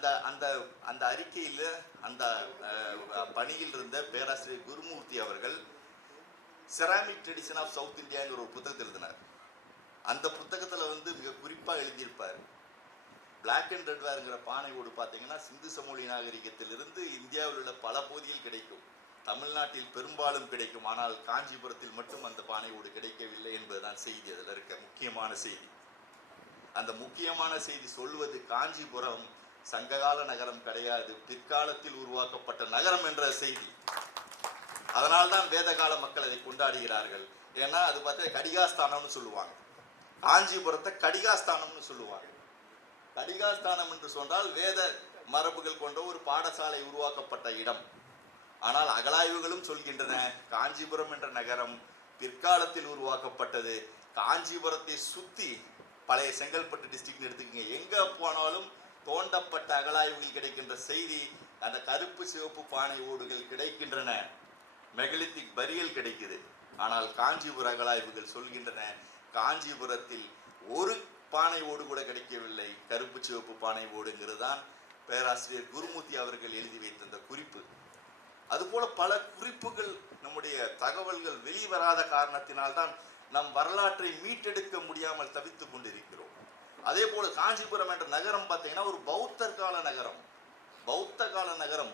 அந்த அந்த அந்த அறிக்கையில் அந்த பணியில் இருந்த பேராசிரியர் குருமூர்த்தி அவர்கள் செராமிக் ட்ரெடிஷன் ஆஃப் சவுத் இந்தியாங்கிற ஒரு புத்தகத்தை எழுதினார். அந்த புத்தகத்தில் வந்து மிக குறிப்பாக எழுதியிருப்பார். பிளாக் அண்ட் ரெட் வேருங்கிற பானை பார்த்தீங்கன்னா சிந்து சமூலி நாகரிகத்திலிருந்து இந்தியாவில் உள்ள பல பகுதியில் கிடைக்கும். தமிழ்நாட்டில் பெரும்பாலும் கிடைக்கும். ஆனால் காஞ்சிபுரத்தில் மட்டும் அந்த பானை ஓடு கிடைக்கவில்லை என்பதுதான் செய்தி. அதில் இருக்க முக்கியமான செய்தி. அந்த முக்கியமான செய்தி சொல்வது காஞ்சிபுரம் சங்ககால நகரம் கிடையாது. பிற்காலத்தில் உருவாக்கப்பட்ட நகரம் என்ற செய்தி. அதனால்தான் வேதகால மக்கள் அதை கொண்டாடுகிறார்கள். ஏன்னா அது பார்த்தா கடிகாஸ்தானம்னு சொல்லுவாங்க. காஞ்சிபுரத்தை கடிகாஸ்தானம்னு சொல்லுவாங்க. கடிகாஸ்தானம் என்று சொன்னால் வேத மரபுகள் கொண்ட ஒரு பாடசாலை உருவாக்கப்பட்ட இடம். ஆனால் அகலாய்வுகளும் சொல்கின்றன. காஞ்சிபுரம் என்ற நகரம் பிற்காலத்தில் உருவாக்கப்பட்டது. காஞ்சிபுரத்தை சுத்தி பழைய செங்கல்பட்டு டிஸ்ட்ரிக்ட் எடுத்துக்கங்க தோண்டப்பட்ட அகலாய்வுகள் கிடைக்கின்ற செய்தி அந்த கருப்பு சிவப்பு பானை ஓடுகள் கிடைக்கின்றன. மெகலித்திக் பரியல் கிடைக்குது. ஆனால் காஞ்சிபுர அகலாய்வுகள் சொல்கின்றன காஞ்சிபுரத்தில் ஒரு பானை ஓடு கூட கிடைக்கவில்லை. கருப்பு சிவப்பு பானை ஓடுங்கிறது தான் பேராசிரியர் குருமூர்த்தி அவர்கள் எழுதி வைத்த குறிப்பு. அதுபோல பல குறிப்புகள் நம்முடைய தகவல்கள் வெளிவராத காரணத்தினால்தான் நம் வரலாற்றை மீட்டெடுக்க முடியாமல் தவித்துக் கொண்டிருக்கிறோம். அதே போல காஞ்சிபுரம் என்ற நகரம் பார்த்தீங்கன்னா ஒரு பௌத்தர் கால நகரம். பௌத்த கால நகரம்.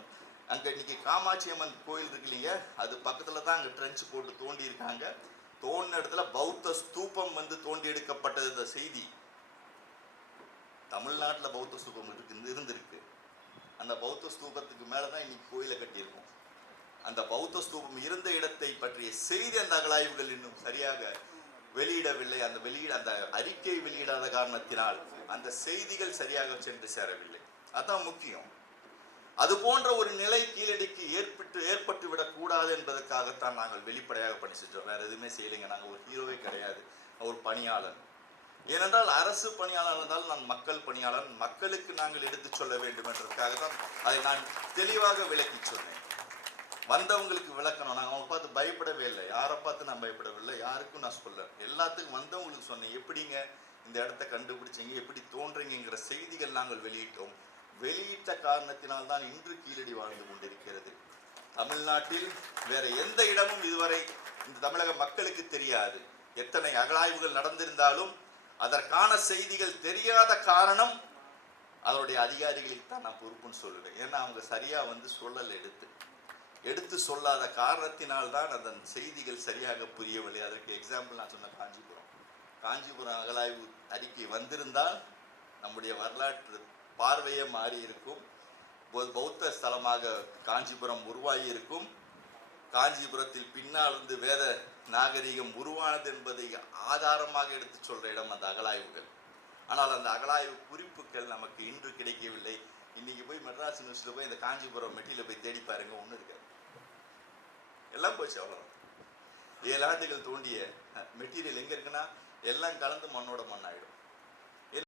அங்க இன்னைக்கு காமாட்சி அம்மன் கோயில் இருக்கு இல்லைங்க. அது பக்கத்துல தான் அங்கே ட்ரென்ச் போட்டு தோண்டி இருக்காங்க. தோண்டின இடத்துல பௌத்த ஸ்தூபம் வந்து தோண்டி எடுக்கப்பட்டது இந்த செய்தி. தமிழ்நாட்டுல பௌத்த ஸ்தூபம் இருக்கு இருந்திருக்கு. அந்த பௌத்த ஸ்தூபத்துக்கு மேலே தான் இன்னைக்கு கோயிலை கட்டியிருக்கோம். அந்த பௌத்த ஸ்தூபம் இருந்த இடத்தை பற்றிய செய்தி அந்த அகலாய்வுகள் இன்னும் சரியாக வெளியிடவில்லை. அந்த வெளியிட அந்த அறிக்கை வெளியிடாத காரணத்தினால் அந்த செய்திகள் சரியாக சென்று சேரவில்லை. அதான் முக்கியம். அது போன்ற ஒரு நிலை கீழடிக்கு ஏற்பட்டு ஏற்பட்டு விடக்கூடாது என்பதற்காகத்தான் நாங்கள் வெளிப்படையாக பணி செஞ்சோம். வேற எதுவுமே செய்யலைங்க. நாங்கள் ஒரு ஹீரோவே கிடையாது. ஒரு பணியாளர். ஏனென்றால் அரசு பணியாளர் இருந்தால் நான் மக்கள் பணியாளர். மக்களுக்கு நாங்கள் எடுத்துச் சொல்ல வேண்டும் என்றதுக்காக தான் அதை நான் தெளிவாக விளக்கி சொன்னேன். வந்தவங்களுக்கு விளக்கணும். நாங்கள் அவங்க பார்த்து பயப்படவே இல்லை. யாரை பார்த்து நான் யாருக்கும் நான் சொல்ல எல்லாத்துக்கும் வந்தவங்களுக்கு சொன்னேன் எப்படிங்க இந்த இடத்த கண்டுபிடிச்சீங்க? எப்படி தோன்றீங்கிற செய்திகள் நாங்கள் வெளியிட்டோம். வெளியிட்ட காரணத்தினால் தான் இன்று கீழடி வாழ்ந்து கொண்டிருக்கிறது. தமிழ்நாட்டில் வேற எந்த இடமும் இதுவரை இந்த தமிழக மக்களுக்கு தெரியாது. எத்தனை அகழாய்வுகள் நடந்திருந்தாலும் அதற்கான செய்திகள் தெரியாத காரணம் அதனுடைய அதிகாரிகளுக்கு தான் நான் பொறுப்புன்னு சொல்லுவேன். ஏன்னா அவங்க சரியா வந்து சொல்லலை எடுத்து. எடுத்து சொல்லாத காரணத்தினால் தான் அதன் செய்திகள் சரியாக புரியவில்லை. அதற்கு எக்ஸாம்பிள் நான் சொன்ன காஞ்சிபுரம். காஞ்சிபுரம் அகலாய்வு அறிக்கை வந்திருந்தால் நம்முடைய வரலாற்று பார்வையே மாறி இருக்கும் பௌத்த ஸ்தலமாக காஞ்சிபுரம் உருவாகி இருக்கும் காஞ்சிபுரத்தில் பின்னால் இருந்து வேத நாகரிகம் உருவானது என்பதை ஆதாரமாக எடுத்து சொல்ற இடம் அந்த அகலாய்வுகள் ஆனால் அந்த அகலாய்வு குறிப்புகள் நமக்கு இன்று கிடைக்கவில்லை. இன்னைக்கு போய் மெட்ராஸ் யூனிவர்சிட்டியில் போய் இந்த காஞ்சிபுரம் மெட்டியில் போய் தேடி பாருங்க ஒன்றும் இருக்காது. எல்லாம் போச்சு அவ்வளோ ஏழாண்டுகள் தோண்டிய மெட்டீரியல் எங்கே இருக்குன்னா எல்லாம் கலந்து மண்ணோட மண்ணாயிடும்.